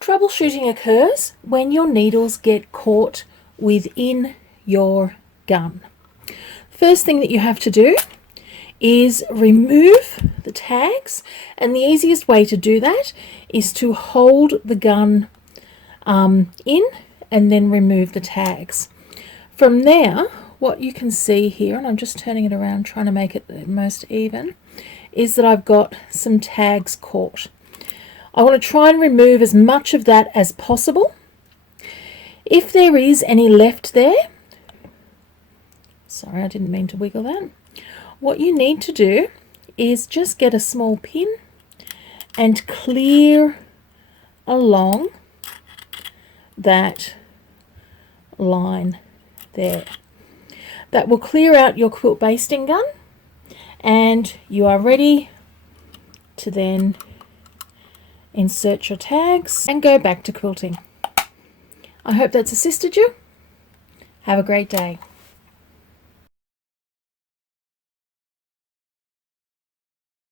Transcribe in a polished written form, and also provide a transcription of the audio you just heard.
Troubleshooting occurs when your needles get caught within your gun. First thing that you have to do is remove the tags, and the easiest way to do that is to hold the gun in and then remove the tags. From there, what you can see here, and I'm just turning it around trying to make it the most even, is that I've got some tags caught. I want to try and remove as much of that as possible. If there is any left there, sorry, I didn't mean to wiggle that. What you need to do is just get a small pin and clear along that line there. That will clear out your quilt basting gun, and you are ready to then insert your tags and go back to quilting. I hope that's assisted you. Have a great day.